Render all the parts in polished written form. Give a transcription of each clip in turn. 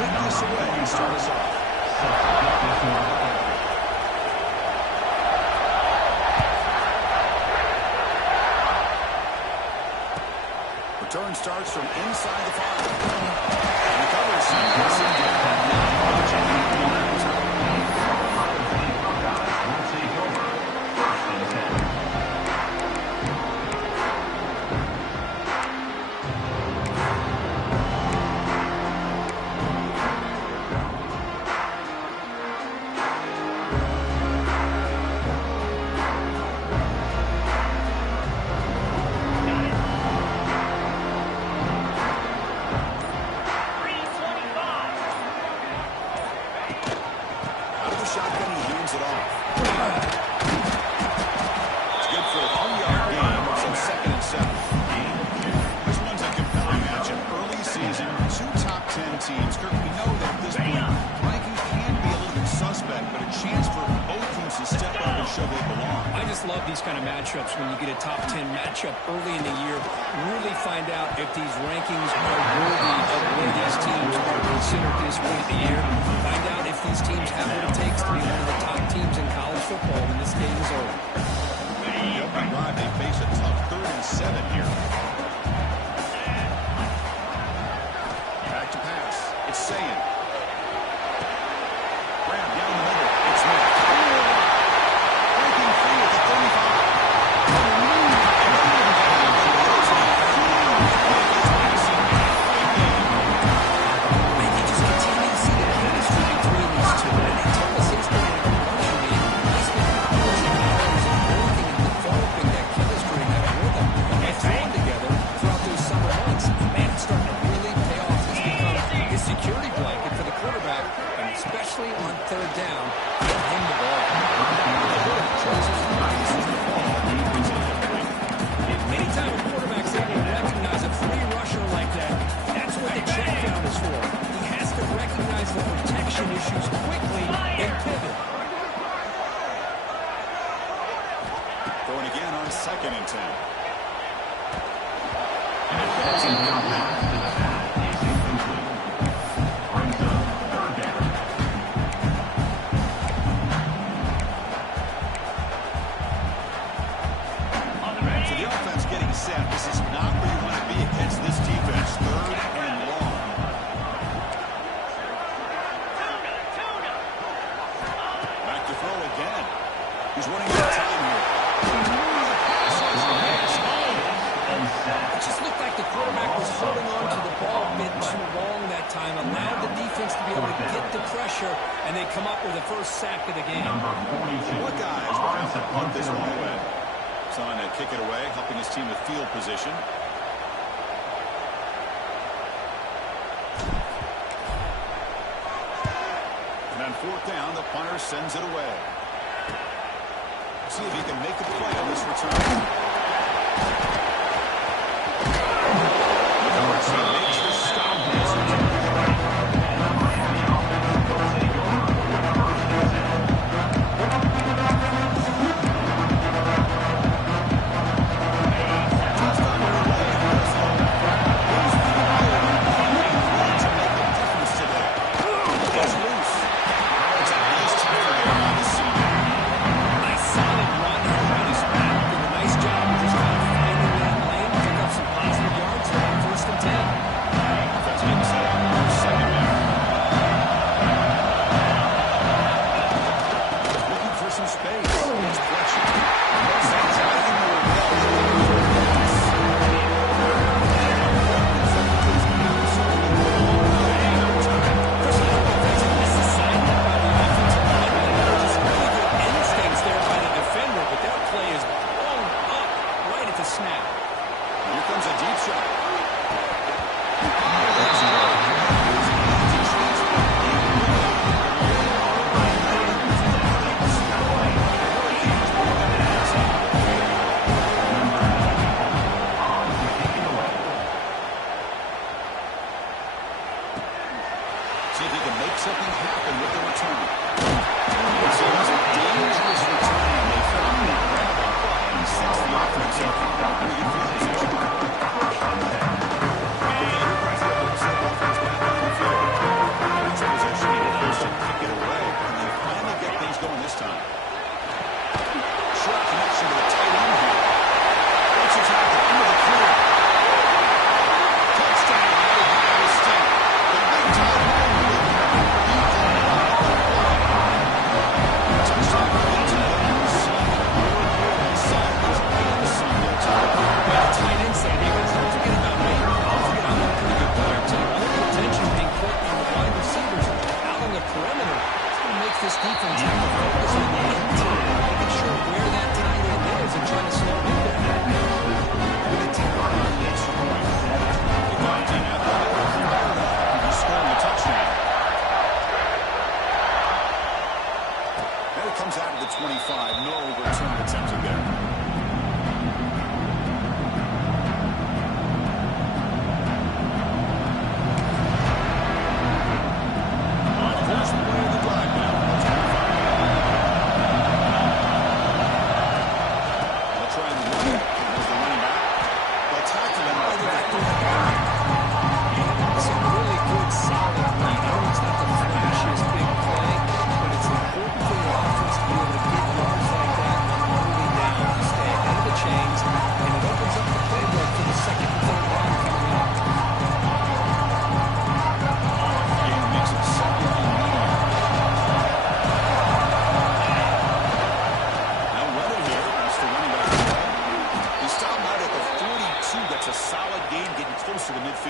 kick this away and start us off. Return starts from inside the 5. And the cover when you get a top 10 matchup early in the year, really find out if these rankings are worthy of where these teams are considered this way of the year. Find out if these teams have what it takes to be one of the top teams in college football when this game is over. The opening drive, they face a tough 3rd and 7 here. Back to pass. It's Sayin. Grab down the middle. It's Smith. Breaking free at the 35. On 3rd down, get him the ball. Anytime a quarterback's able to recognize a free rusher like that, that's what the check down is for. He has to recognize the protection issues quickly and pivot. Going again on 2nd and 10. This is not where you want to be against this defense. 3rd and long. Back to throw again. He's running out of time here. It just looked like the quarterback was holding on to the ball a bit too long that time, allowed the defense to be able to get the pressure, and they come up with the first sack of the game. What guys want to punt this one away? On to kick it away, helping his team with field position. And on 4th down, the punter sends it away. See if he can make a play on this return. He makes the stop.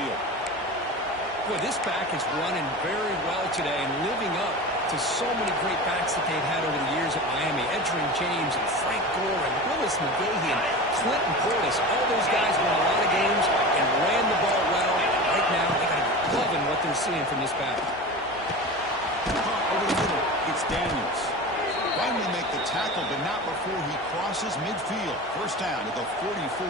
midfield. Boy, this back is running very well today and living up to so many great backs that they've had over the years at Miami. Edgerrin James and Frank Gore and Willis McGahee and Clinton Portis. All those guys won a lot of games and ran the ball well. Right now, they got to be loving what they're seeing from this back. Over the middle, it's Daniels. Finally make the tackle, but not before he crosses midfield. First down at the 44.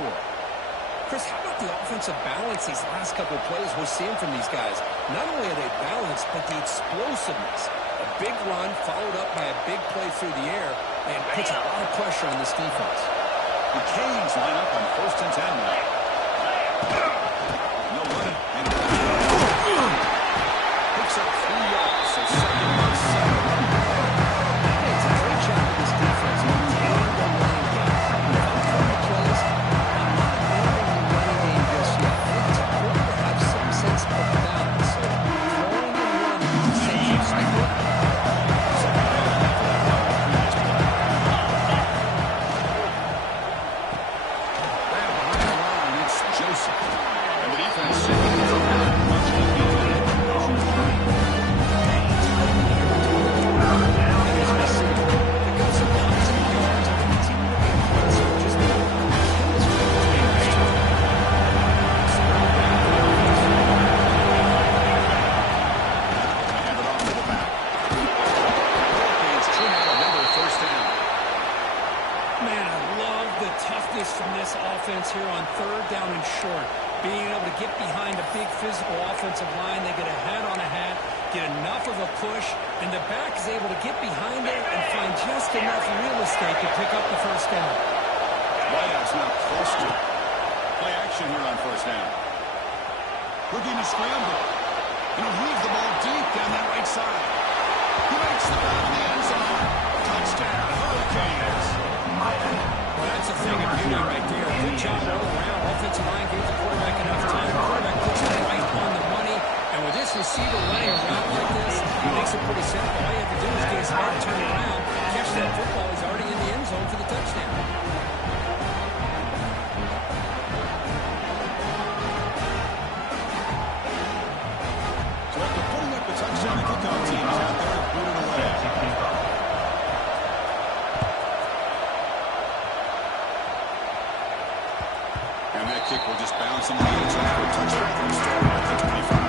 Chris, how about the offensive balance these last couple of plays we're seeing from these guys? Not only are they balanced, but the explosiveness. A big run followed up by a big play through the air and puts a lot of pressure on this defense. The Canes line up on 1st and 10 now. No running. And picks up 3 yards, so 2nd and 7. It's a great job of this defense maintaining the running game. The plays, I'm not abandoning the running game just yet. I think it's important to have some sense of balance. So throwing and running is essential. From this offense here on 3rd down and short. Being able to get behind a big physical offensive line, they get a hat on a hat, get enough of a push, and the back is able to get behind it and find just enough real estate to pick up the 1st down. Wideout's now close to play action here on 1st down. Looking to scramble. And he'll leave the ball deep down that right side. He makes the ball in the end zone. Touchdown, Hurricanes. Well, that's a thing of beauty right there. Good job all around. Offensive line gave the quarterback enough time. The quarterback puts it right on the money. And with this receiver running around like this, it makes it pretty simple. All you have to do is get his head, turn around, catch that football. He's already in the end zone for the touchdown. So after putting up the touchdown, the kickoff team is out there to boot it away. And that kick will just bounce into the end zone for a touchback and start at the 25.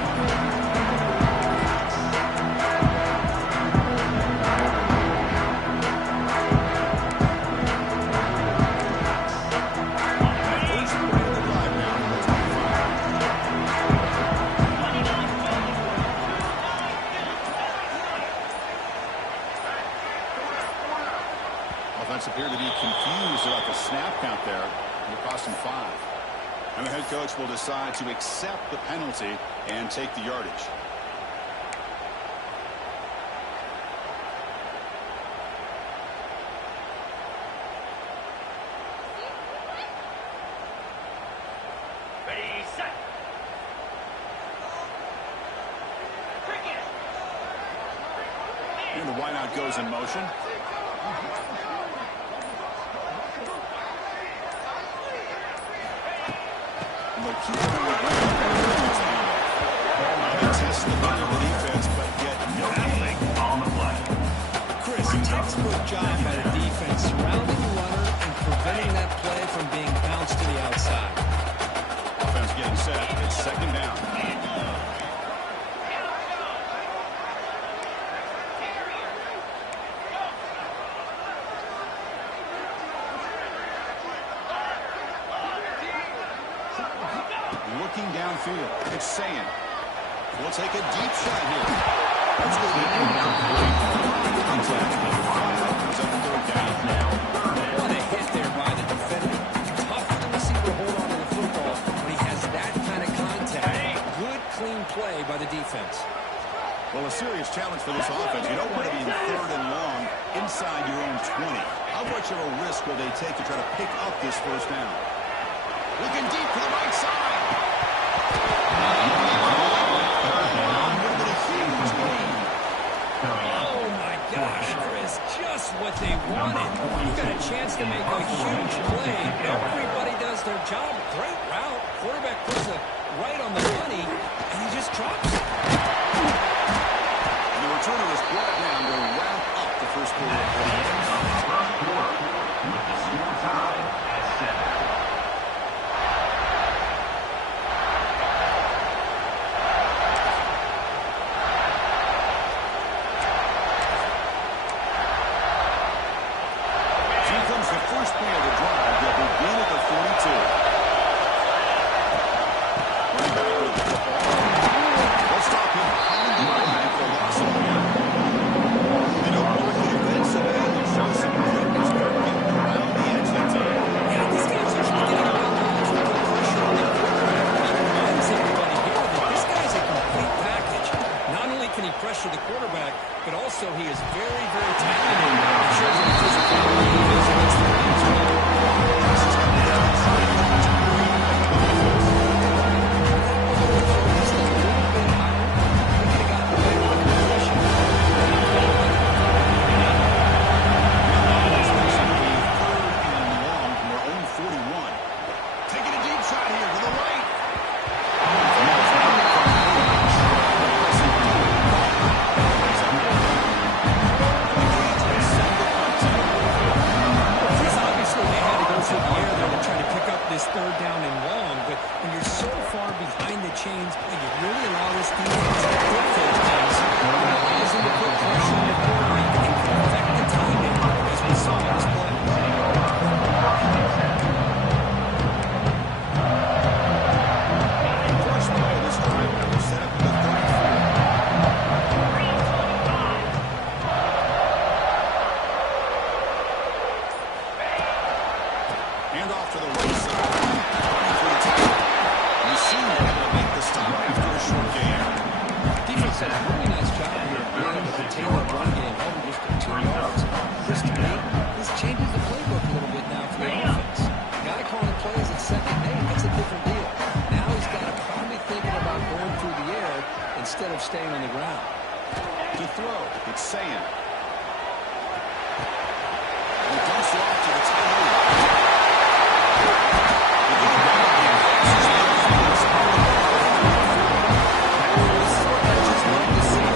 First play of the drive now at the 25. Offense appeared to be confused about the snap count there. It cost him 5. And the head coach will decide to accept the penalty and take the yardage. Ready, set. And the wideout goes in motion. They test the middle of the defense, but yet nothing on the play. Chris, textbook job by the defense, surrounding the runner and preventing that play from being bounced to the outside. Offense getting set. It's 2nd down. Looking downfield, it's Sayan. We'll take a deep shot here. That's going to be incomplete. Contact. Comes up 3rd down now. What a hit there by the defender. Tough for the receiver to hold on to the football when he has that kind of contact. Good, clean play by the defense. Well, a serious challenge for this offense. You don't want to be in 3rd and long inside your own 20. How much of a risk will they take to try to pick up this 1st down? Looking deep to the right side. Oh, my gosh, Chris, just what they wanted. You got a chance to make a huge play. Everybody does their job. Great route. Quarterback puts a right on the money, and he just drops it. And the returner was brought down to wrap up the first quarter of play. Time at 7. Here comes the first play of the drive. They'll begin at the 42. Running back with the football. They'll stop him behind the line for loss of one. They don't block the defensive end and show some quickness there, getting around the edge that time. Yeah, this guy's usually getting a big launch with the pressure on the quarterback. He reminds everybody here that this guy's a complete package. Not only can he pressure the quarterback, but also he is very, very talented. He shows that physicality he is against the run as well. Taking a deep shot here to the right. Obviously, they had to go through the air there to try to pick up this third down and long, but when you're so far behind the chains, boy, you really allow this defense to put those things. It allows them to put pressure on the quarterback and affect the timing, as we saw in this play. First play of this drive, they're set up at the 34. Hand off to the right side. Running for the tackle. You seem to be able to make the stop after a short gain. Defense does a really nice job here of being able to contain that run game over just 2 yards. Chris, to me, this changes the playbook a little bit now for the offense. The guy calling plays at second and 8, that's a different deal. Now he's got to probably thinking about going through the air instead of staying on the ground. To throw, it's Sayan. He dumps it off to the tight end. This is what I just love to see.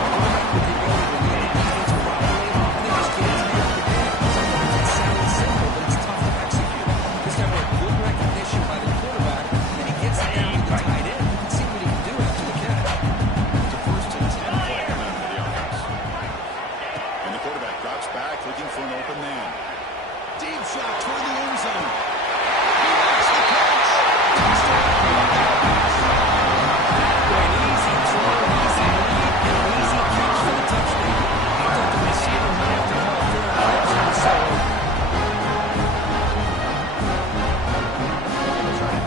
With the ability to lead the defense properly, and then just get into the game. Sometimes it sounds simple, but it's tough to execute. Just have a good recognition by the quarterback, and then he gets it down to the tight end. You can see what he can do after the catch. It's a first and 10 play coming up for the offense. And the quarterback drops back, looking for an open man. Deep shot toward the end zone. He makes the catch. An easy throw, easy lead, and an easy catch for the touchdown. I thought the receiver might have to call a fair catch, so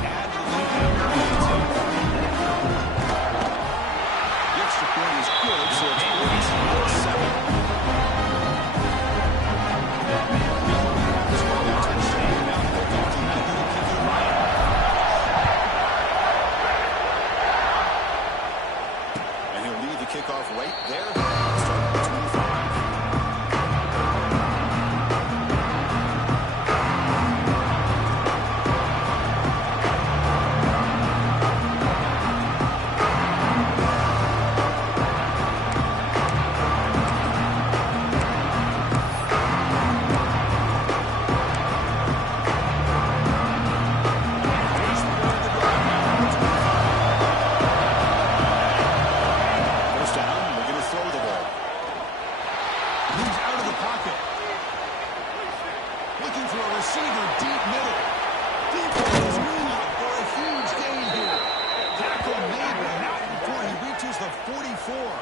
Add the lead here in the 10. The extra point is good, so it's 14-7. And he'll lead the kickoff right there. Starting at 25. First down, we're going to throw the ball. Moves out of the pocket. Looking for a receiver deep middle. Defense is moving up for a huge gain here. Tackle made, but not before he reaches the 44.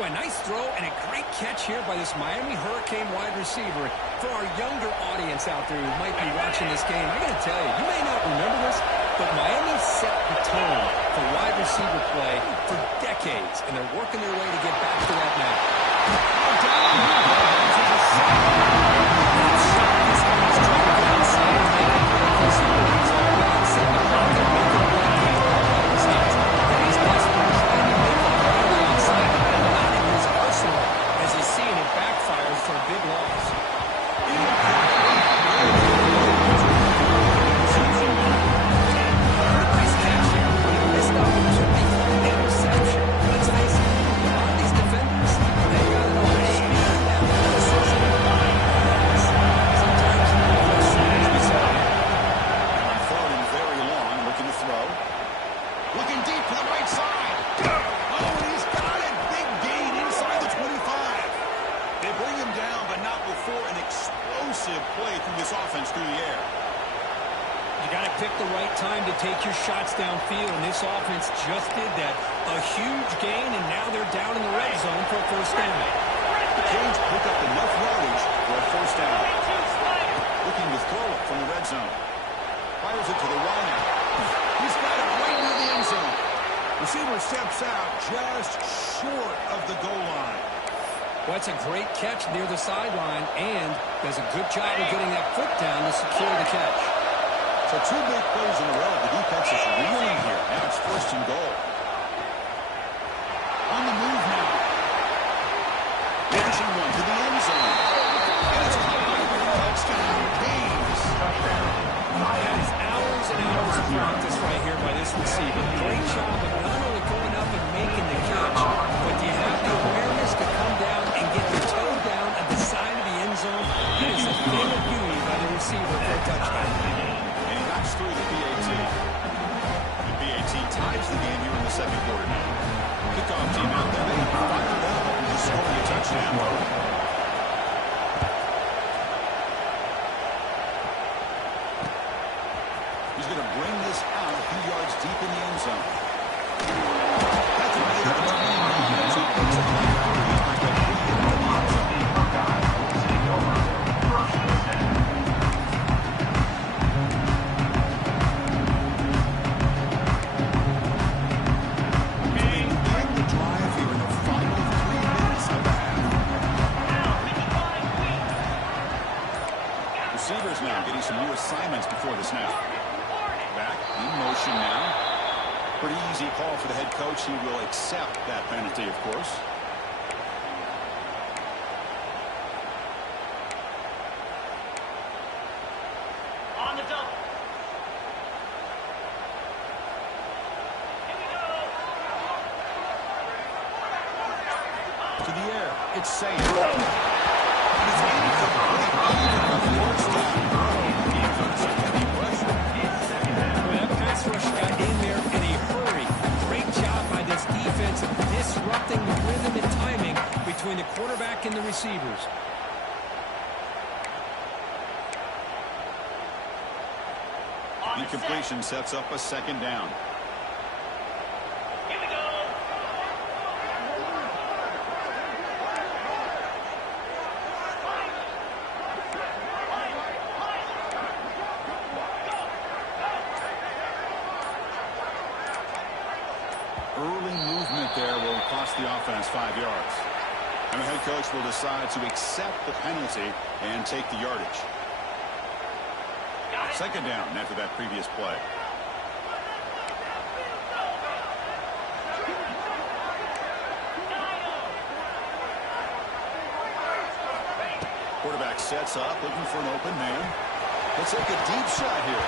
boy, nice throw and a great catch here by this Miami Hurricane wide receiver. For our younger audience out there who might be watching this game, I got to tell you, you may not remember this, but Miami set the tone for wide receiver play for decades, and they're working their way to get back to that now. As you see, and it backfires for a big loss. Nice catch here. the right time to take your shots downfield, and this offense just did that. A huge gain, and now they're down in the red zone for a first down. The Canes pick up enough yardage for a first down. Looking to throw it from the red zone. Fires it to the right. He's got it right near the end zone. Receiver steps out just short of the goal line. Well, that's a great catch near the sideline and does a good job of getting that foot down to secure the catch. So two big plays in a row. The defense is reeling here. Now it's first and goal. On the move now. Launching one to the end zone. And it's caught. Touchdown, Canes. That is hours and hours of practice right here by this receiver. Great job of not only going up and making the catch, but you have the awareness to come down and get your toe down at the side of the end zone. That is a thing of beauty by the receiver for a touchdown. And he knocks through the PAT. The PAT ties the game here in the second quarter now. Kickoff team out there. They fired up and scoring a touchdown. He's going to bring this out a few yards deep in the end zone. That's a bit of a receivers now getting some new assignments before the snap. Back in motion now. Pretty easy call for the head coach. He will accept that penalty, of course. On the double. Here we go. To the air. It's safe. It's incomplete. First down. That pass rush got in there in a hurry. Great job by this defense disrupting the rhythm and timing between the quarterback and the receivers. Incompletion sets up a second down. Here we go. Early movement there will cost the offense 5 yards. And the head coach will decide to accept the penalty and take the yardage. Second down after that previous play. Quarterback sets up, looking for an open man. Let's take a deep shot here.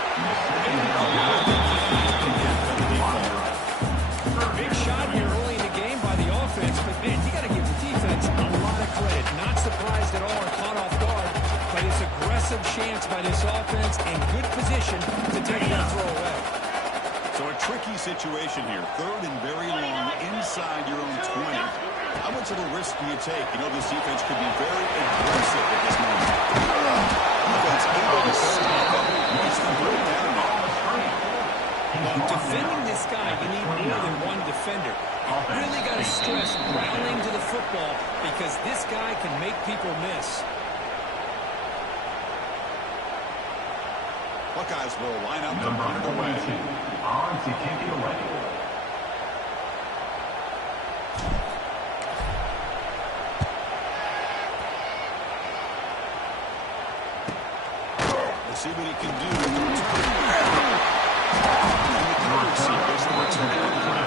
Big shot here early in the game by the offense, but man, you got to give the defense a lot of credit. Not surprised at all or caught off guard by this aggressive chance by this offense in good position to take that throw away. So a tricky situation here. Third and very long inside your own 20. How much of a risk do you take? You know, this defense could be very aggressive at this moment. Defense able to stop it. He's thrown down now. Well, defending this guy, you need more than one defender. You really got to stress rallying to the football because this guy can make people miss. Buckeyes will line up to punt it away. On to kick it away. We'll see what he can do. And the courtesy gets the return on the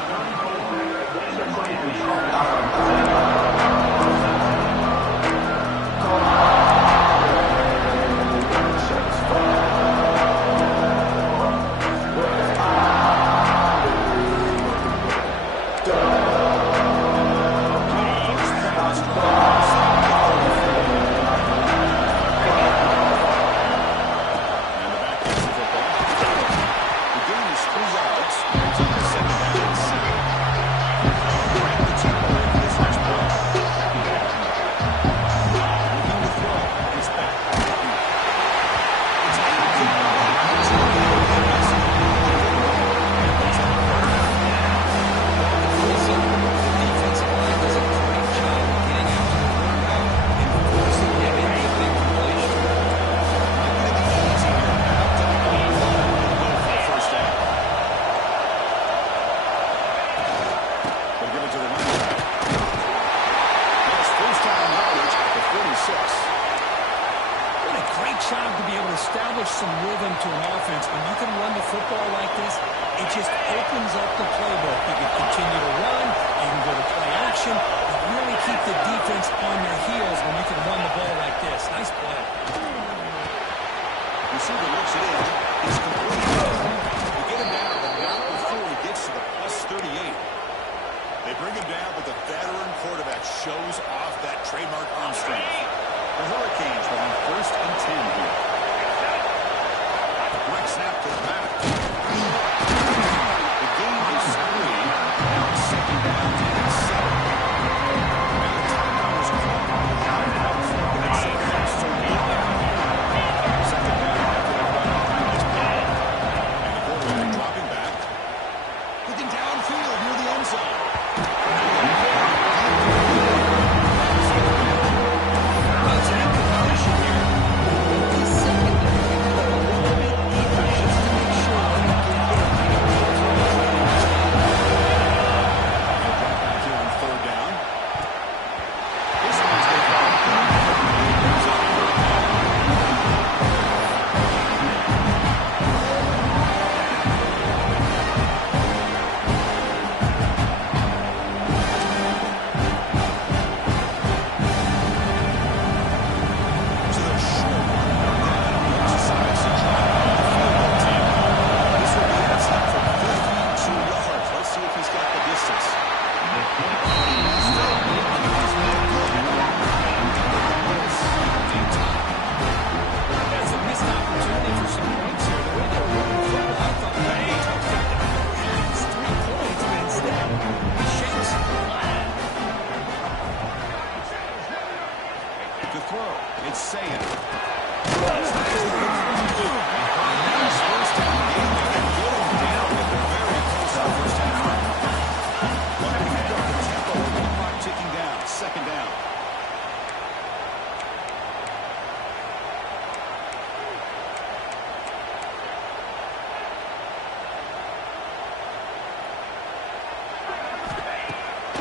establish some rhythm to an offense. When you can run the football like this, it just opens up the playbook. You can continue to run, you can go to play action, and really keep the defense on their heels when you can run the ball like this. Nice play. Receiver looks it in. It's complete. They get him down, but not before he gets to the +38. They bring him down, but the veteran quarterback shows off that trademark arm strength. The Hurricanes are on 1st and 10 here. Right snap to the back. The game is 3. Now it's 2nd down and 7. And the timeout is called. That St. Louis turned it down. 2nd down after they run behind this play. And the quarterback dropping back. Looking downfield near the end zone.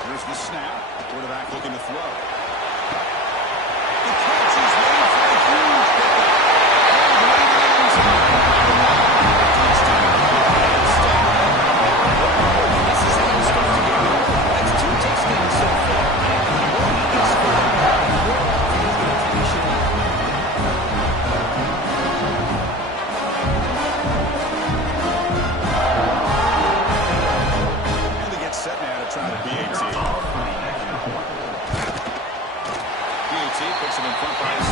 There's the snap. Quarterback looking to throw. The catch is made for a huge pickup. This is how it's supposed to go. That's 2 touchdowns so far. The more he can score, the more often he's going to finish it up. And they get set now to try the BAT. BAT puts him in front by 7.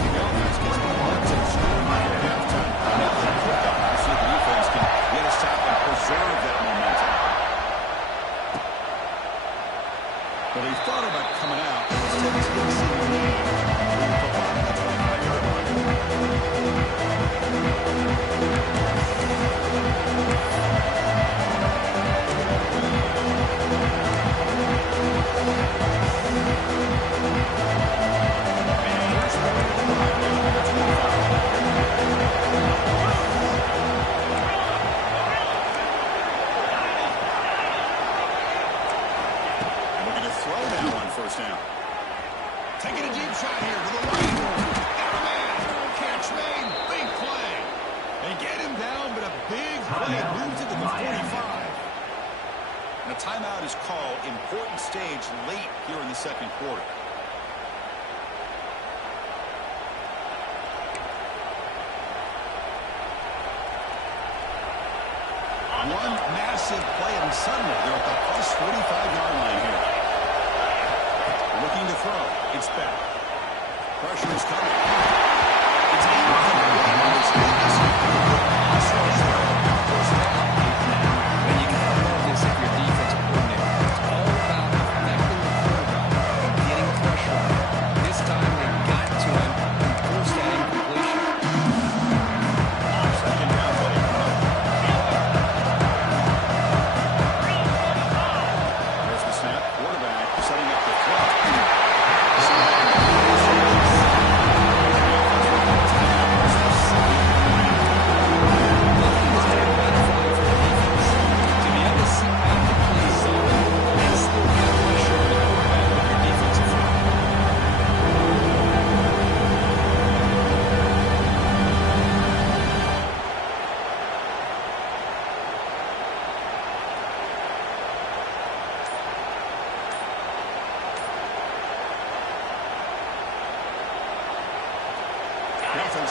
The offense gets the ball to score at halftime. Now the pickup to see if the defense can get a stop and preserve that momentum. But he thought about coming out. Instead, he's going to see the lead. Football at the 5-yard line. Looking to throw now on 1st down. Taking a deep shot here to the right. Got a man. Catch made. Big play. They get him down, but a big play moves it to the 45. And a timeout is called. Important stage late here in the 2nd quarter. One massive play, and suddenly they're at the +45-yard line here. Looking to throw. It's back. Pressure is coming. It's And you gotta love this if you're a defensive coordinator. It's all about affecting the quarterback and getting pressure on him. This time they got to him and forced that incompletion. 2nd down, buddy. There's the snap. Quarterback setting up the throw.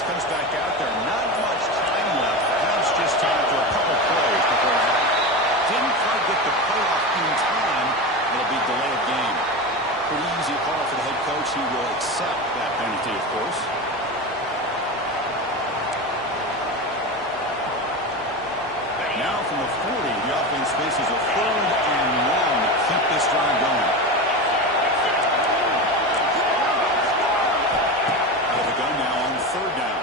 comes back out there. Not much time left. Perhaps just time for a couple plays before the half. Didn't quite get the payoff in time. It'll be delay of game. Pretty easy call for the head coach. He will accept that penalty, of course. Now from the 40, the offense faces a 3rd and 1 to keep this drive going. Out of the gun now on 3rd down.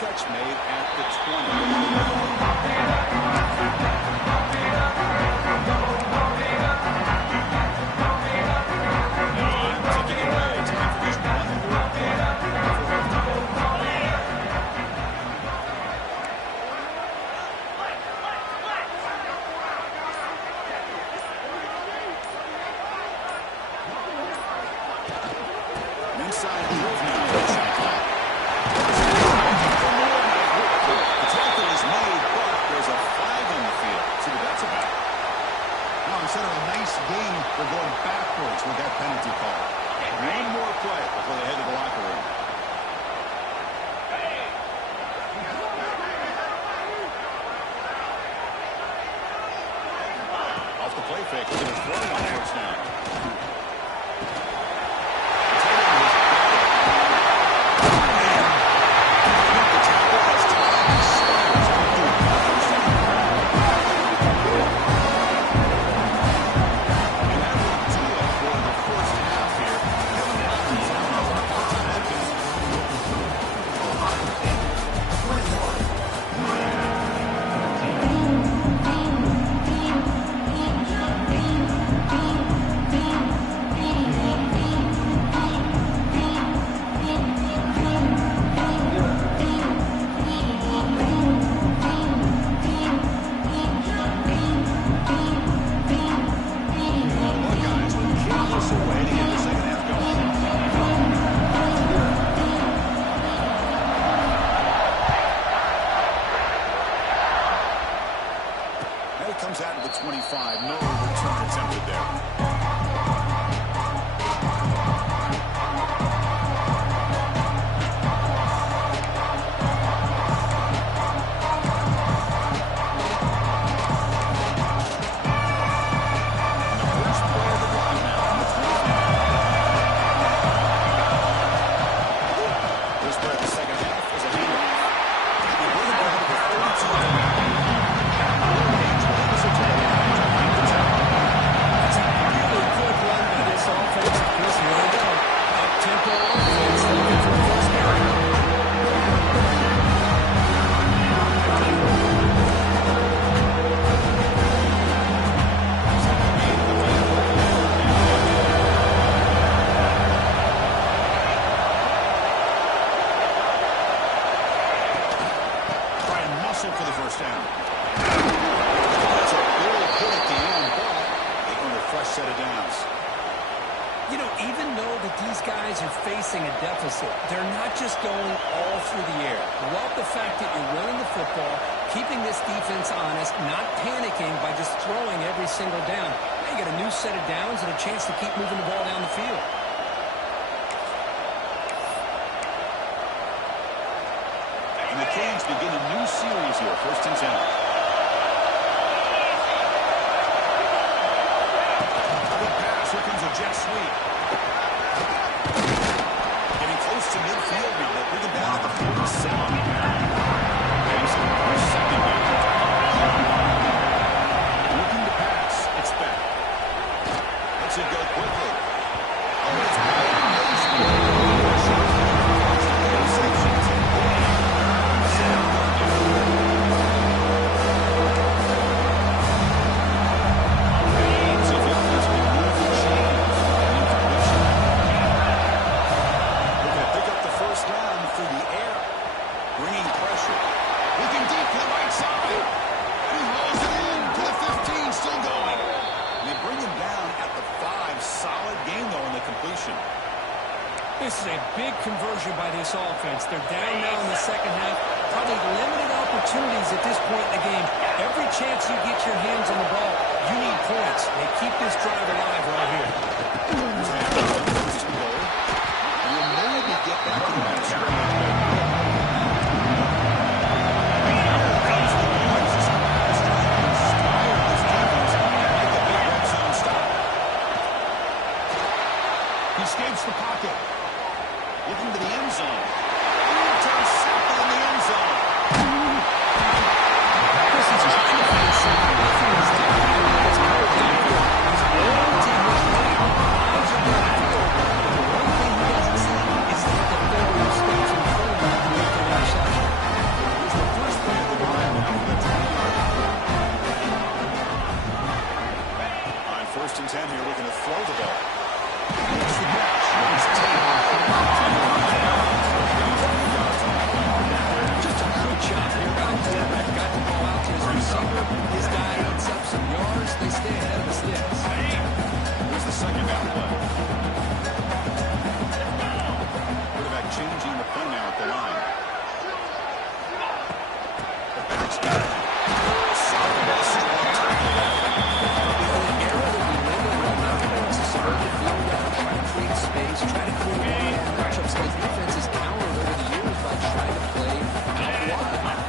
Catch made at the 20. Taking it away. Time for just one more play. Inside move now. Instead of a nice game, we're going backwards with that penalty call. One more play before they head to the locker room. Off the play fake, look at the throw on 1st down. Comes out of the 25. No return attempted there. For the 1st down. That's a good hit at the end, but they earn a fresh set of downs. You know, even though that these guys are facing a deficit, they're not just going all through the air. Love the fact that you're running the football, keeping this defense honest, not panicking by just throwing every single down. Now you got a new set of downs and a chance to keep moving the ball down the field. And the Canes begin a new series here, 1st and 10. Good pass, here comes a jet sweep. Getting close to midfield now, they bring him down to the 47. Mason, 2nd down. Looking to pass, it's back. Lets it go quickly. Oh, it's Big conversion by this offense. They're down now in the second half. Probably limited opportunities at this point in the game. Every chance you get your hands on the ball, you need points. They keep this drive alive right here. Will maybe get back to the line of scrimmage. He escapes the pocket. Looking to the end zone. Intercepted in the end zone. This is trying to find something. Nothing is different. It's all downfield. His whole team was running. Eyes are downfield. The one thing he doesn't see is that the failure steps in front of him to make the interception. It was the first play of the drive now for the 20-yard line. On 1st and 10 here, looking to throw the ball. Makes the catch. Just a good job here by the quarterback. Got the ball out to his receiver. His guy eats up some yards. They stay ahead of the sticks. Here's the second down play. Quarterback changing the play now at the line. The back's got it. Solid ball strong tackle. The era that we live in right now is to spread the field out, try to create space, try to create one-on-one matchups. The defense has countered over the years by trying to play out wide.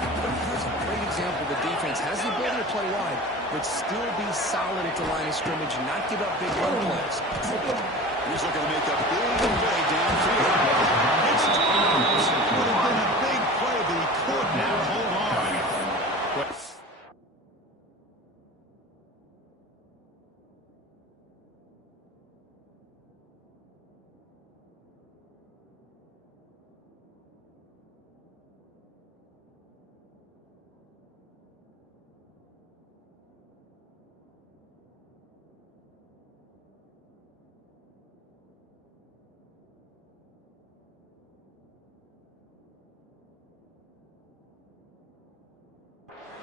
Here's a great example. The defense has the ability to play wide, but still be solid at the line of scrimmage and not give up big run plays. He's looking to make a big play downfield. It's Jones. Would have been a big play, but he could not hold on.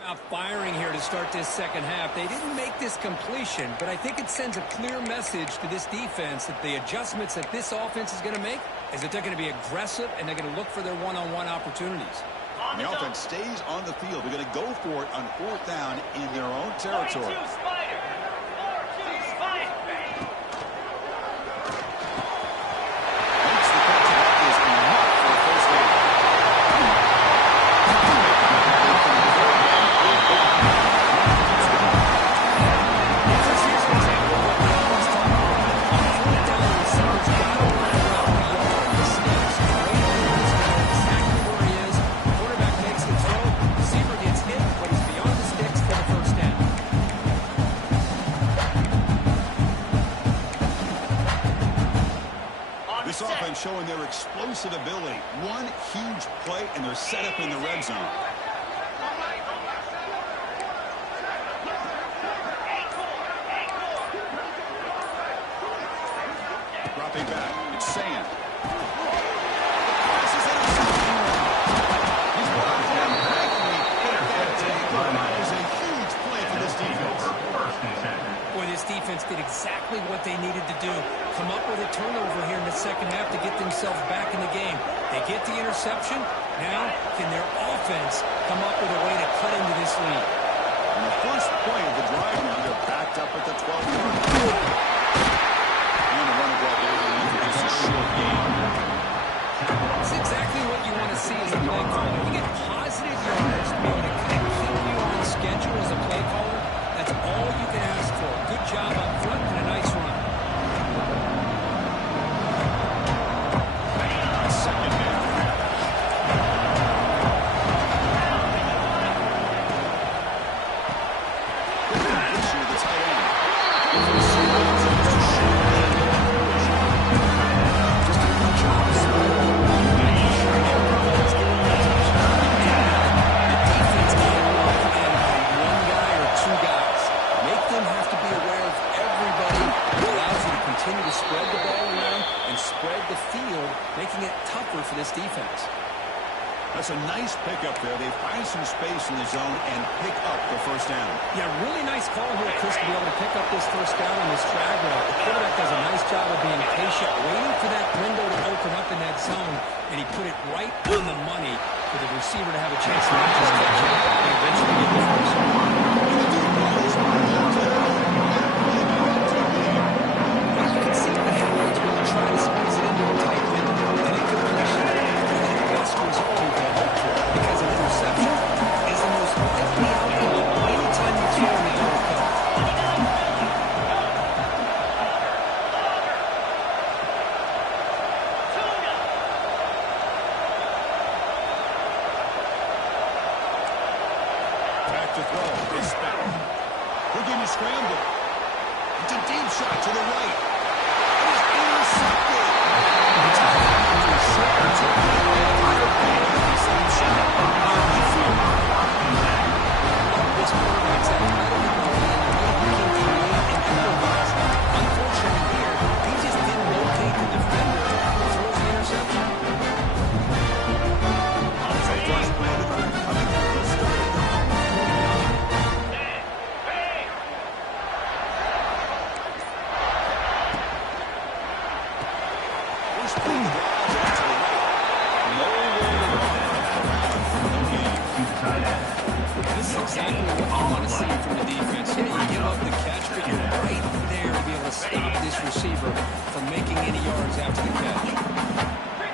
Now firing here to start this second half. They didn't make this completion, but I think it sends a clear message to this defense that the adjustments that this offense is going to make is that they're going to be aggressive and they're going to look for their one-on-one opportunities. The offense stays on the field. They're going to go for it on 4th down in their own territory. 4-2 Spider. 4-2 Spider. Makes the catch, and that is enough for a first down. This offense showing their explosive ability. One huge play, and they're set up in the red zone. Dropping back, it's Sand. Pass is intercepted. He's brought down quickly. That is a huge play for this defense. Boy, this defense did exactly what they needed to do. Come up with a turnover here in the second half to get themselves back in the game. They get the interception. Now, can their offense come up with a way to cut into this lead? On the first play of the drive now, they're backed up at the 12-yard line. And the running back there for just a short game. That's exactly what you want to see as a play caller. You get positive yards to be able to kind of keep you on schedule as a play caller. That's all you can ask for. Good job up front and a nice run. Second down. Issue the tight end. Just a good job. The defense can't lock in on one guy or two guys. Make them have to be aware of everybody. It allows you to continue to spread the ball around and spread the field, making it tougher for this defense. That's a nice pickup there. They find some space in the zone and pick up the first down. Yeah, really nice call here, Chris, to be able to pick up this first down on this drag route. The quarterback does a nice job of being patient, waiting for that window to open up in that zone, and he put it right on the money for the receiver to have a chance to not just catch it and eventually get the first down. You can see what happens when you try to squeeze it into a tight window, and it could push it. Best result you can hope for, because an interception is the most likely outcome anytime you throw in the double cover. Back to throw. It's back. Looking to scramble. It's a deep shot to the right. It is intercepted. This quarterback's athletic ability can create and improvise. Unfortunately here, he just didn't locate the defender who throws the interception. First play of the drive coming up. They started their own. First play of the drive out to the right. No way to run from the game. This is exactly what you want to see from the defense. Yeah, you give up the catch, but you're right there to be able to stop this receiver from making any yards after the catch.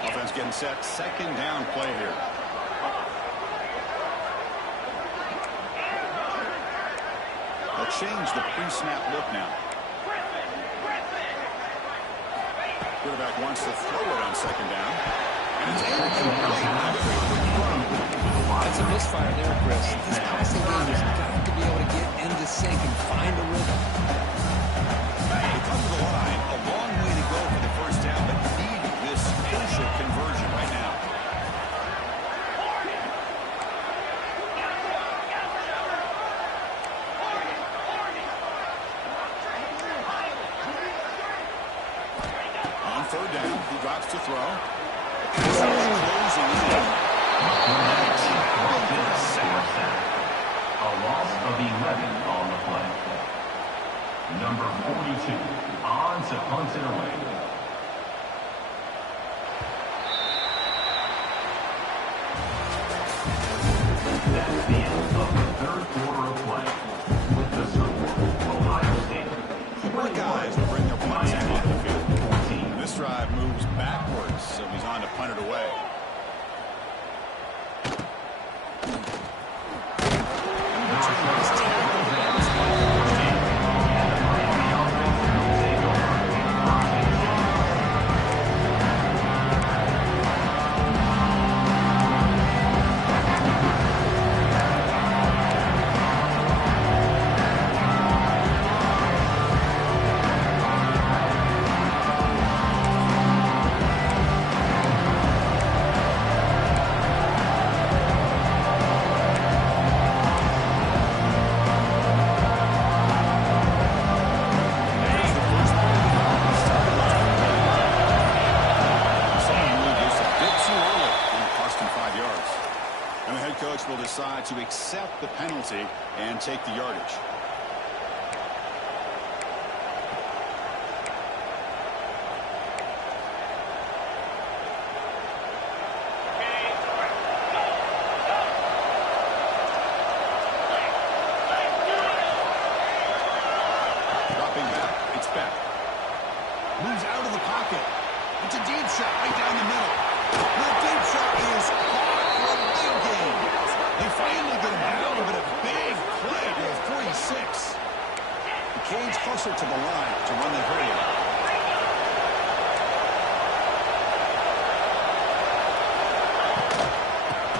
Offense getting set. Second down play here. They'll change the pre-snap look now. Quarterback wants to throw it on second down. And it's That's a misfire there, Chris. This passing game has got to be able to get into sync and find a rhythm. They come to the line. A long way to go for the first down, but need this crucial conversion right now. On third down, he drops to throw. Closing in. A loss of 11 on the play. Number 42 on to punt it away. That's the end of the third quarter of play. With the score, Ohio State. Four guys will bring their punts in off the field. This drive moves backwards, so he's on to punt it away. Will decide to accept the penalty and take the yardage. Dropping back, it's back. Moves out of the pocket. It's a deep shot right down the middle. The deep shot is caught for a big gain. They finally get him down, but a big play to a 46. The Canes closer to the line to run the hurry.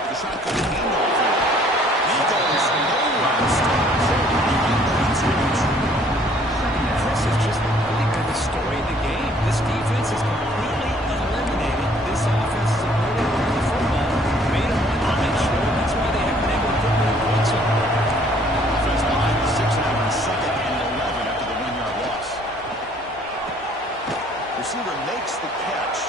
The shot could be handled. He goes nowhere. Chris has just really been the story of the game. This defense is completely eliminated. This offense is ability to run the football. Made them one-dimensional. That's why they haven't been able to put more points on. Offense behind the 6 now on second and 11 after the 1-yard loss. Receiver makes the catch.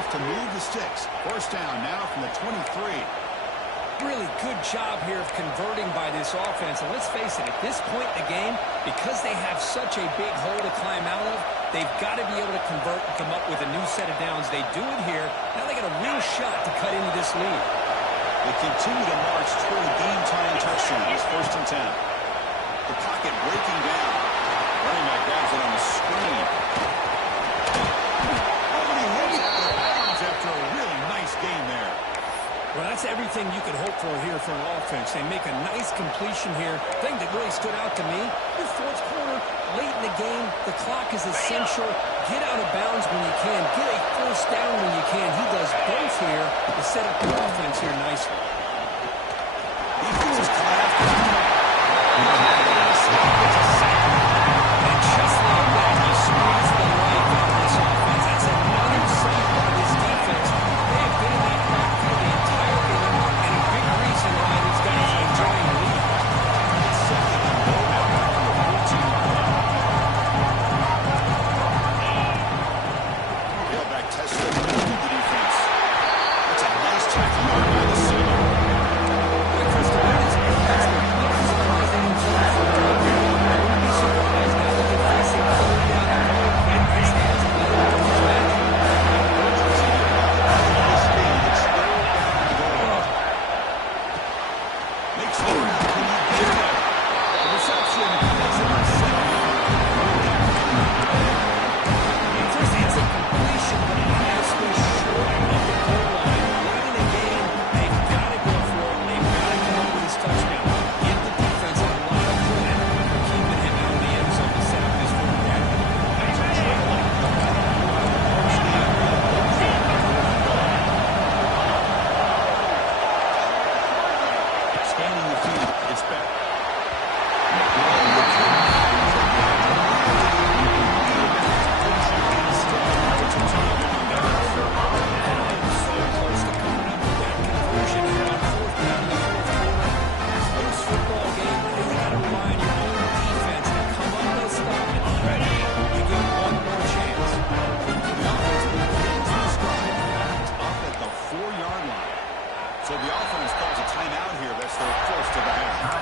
enough to move the sticks. First down now from the 23. Really good job here of converting by this offense. And let's face it, at this point in the game, because they have such a big hole to climb out of, they've got to be able to convert and come up with a new set of downs. They do it here. Now they got a real shot to cut into this lead. They continue to march toward game-tying touchdowns. First and 10. The pocket breaking down. Running back grabs it on the screen. Nobody hits it out of bounds after a really nice game there. Well, that's everything you could hope for here for an offense. They make a nice completion here. Thing that really stood out to me, the fourth quarter, late in the game, the clock is essential. Get out of bounds when you can. Get a first down when you can. He does both here to set up the offense here nicely. Defense is coming after him. And just like that, he squeezed the life out of this offense. That's another sign by this defense. They have been in that backfield the entire game, and a big reason why these guys are enjoying the lead. It's second and goal now from the 14. Tailback tested the middle of the defense. That's a nice tackle by the center. So the offense calls a timeout here. That's their first of the half.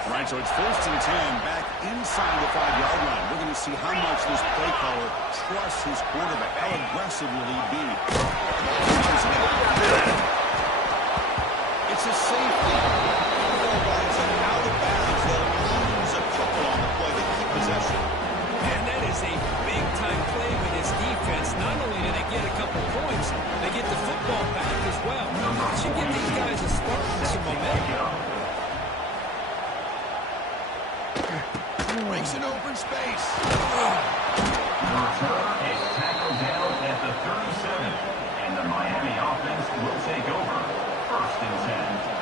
All right, so it's first and 10 back inside the 5-yard line. We're going to see how much this play caller trusts his quarterback. How aggressive will he be? It's a safety. Out of bounds. They'll lose a couple on the play to keep possession. And that is a big-time play with this defense. Not only do they get a couple points, they get the football back as well. It should give these guys a spark and some momentum. Breaks an open space. Return is tackled down at the 37, and the Miami offense will take over. First and 10.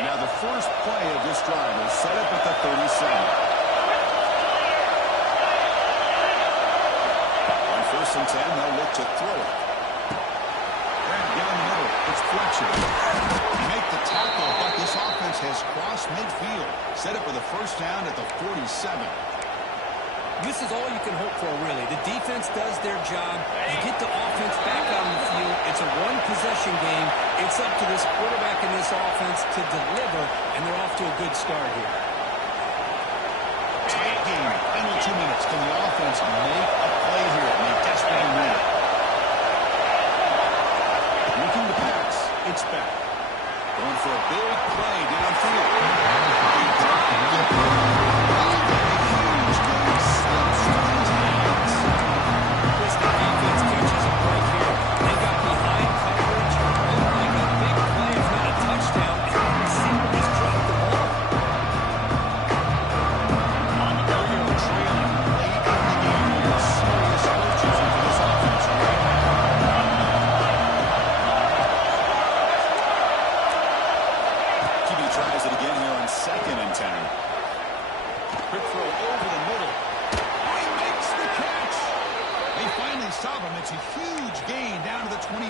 Now the first play of this drive will set up at the 37. On first and 10, they'll look to throw it. Down the middle, it's Fletcher. Make the tackle, but this offense has crossed midfield. Set up for the first down at the 47. This is all you can hope for, really. The defense does their job. You get the offense back out on the field. It's a one-possession game. It's up to this quarterback and this offense to deliver, and they're off to a good start here. Tight game. Final 2 minutes. Can the offense make a play here? And they desperately need it. Looking to pass. It's back. Going for a big play downfield. quick throw over the middle. Oh, he makes the catch. They finally stop him. It's a huge gain down to the 23.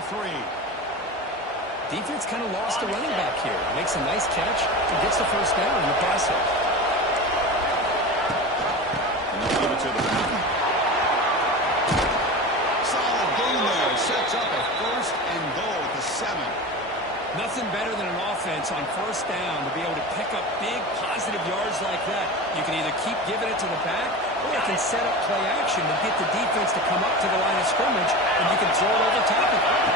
Defense kind of lost a running back here. Makes a nice catch and gets the first down in the process. And they'll give it to the back. Solid gain there. Sets up a first and goal at the 7. Nothing better than an offense on first down to be able to pick up big positive yards like that. You can either keep giving it to the back, or you can set up play action and get the defense to come up to the line of scrimmage, and you can throw it over top of it.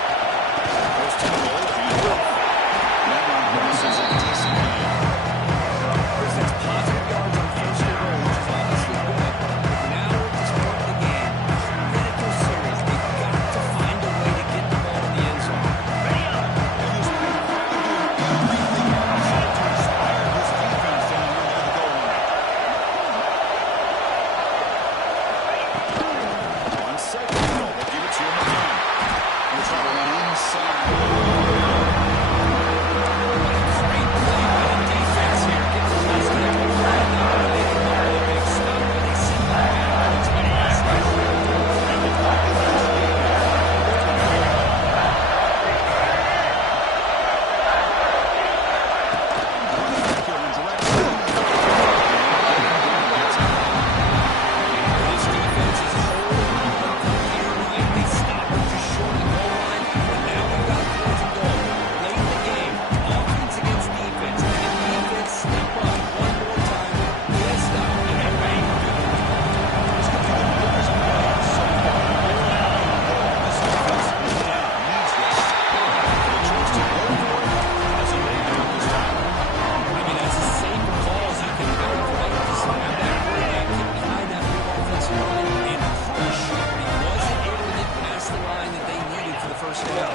First and goal. That one promises a decent game. Chris, it's positive yards on first and goal, which is obviously good. But now at this point in the game, critical series. They've got to find a way to get the ball in the end zone. And this big crowd doing everything it can to inspire this defense down here by the goal line. On second goal, they give it to him again. He'll try to run inside. Great play by the defense here. Get the last guy to the line. They didn't know a big stop, but they send the back. It's been This defense is holding here right. They stop him just short of the goal line, but now we've got fourth and goal. Late in the game, offense against defense. And the defense step up one more time, get a stop, and they bang. This could be the biggest play so far. This defense is down. Needs this. They chose to go for it. Doesn't make it this time. I mean, that's as safe a call as you can have, right? Just have that quarterback get behind that big offensive line and push. He wasn't able to get past the line that they needed for the first down.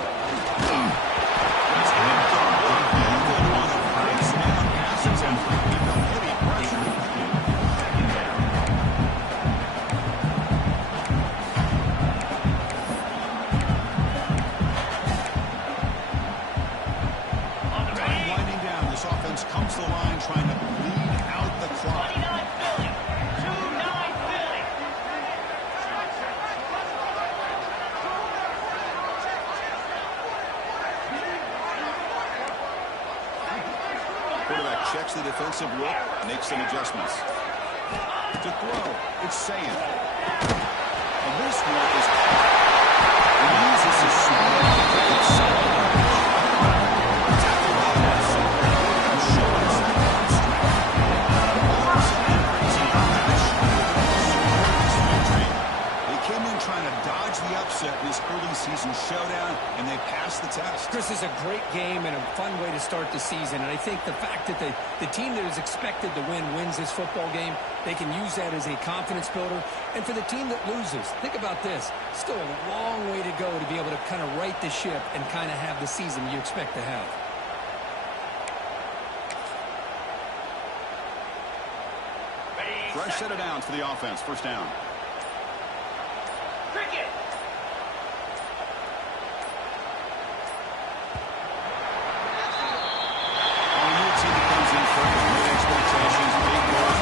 That's a good throw. Good on a nice man pass attempt with the heavy pressure. Time winding down. This offense comes to the line trying to bleed out the clock. 29 Philly. 2-9 Philly. Quarterback checks the defensive look, makes some adjustments. To throw, it's Saying. And this one is caught. He uses his speed to get inside. Tackled by Wilson. Shows that arm strength. Arms and crazy comeback. This victory. They came in trying to dodge the upset in this early season showdown, and they passed the test. Chris, is a great game and a fun way to start the season. And I think the fact that the team that is expected to win wins this football game, they can use that as a confidence builder. And for the team that loses, think about this. Still a long way to go to be able to kind of right the ship and kind of have the season you expect to have. Fresh set of downs for the offense. First down. Cricket. On your team that comes in first, no expectations, big goals.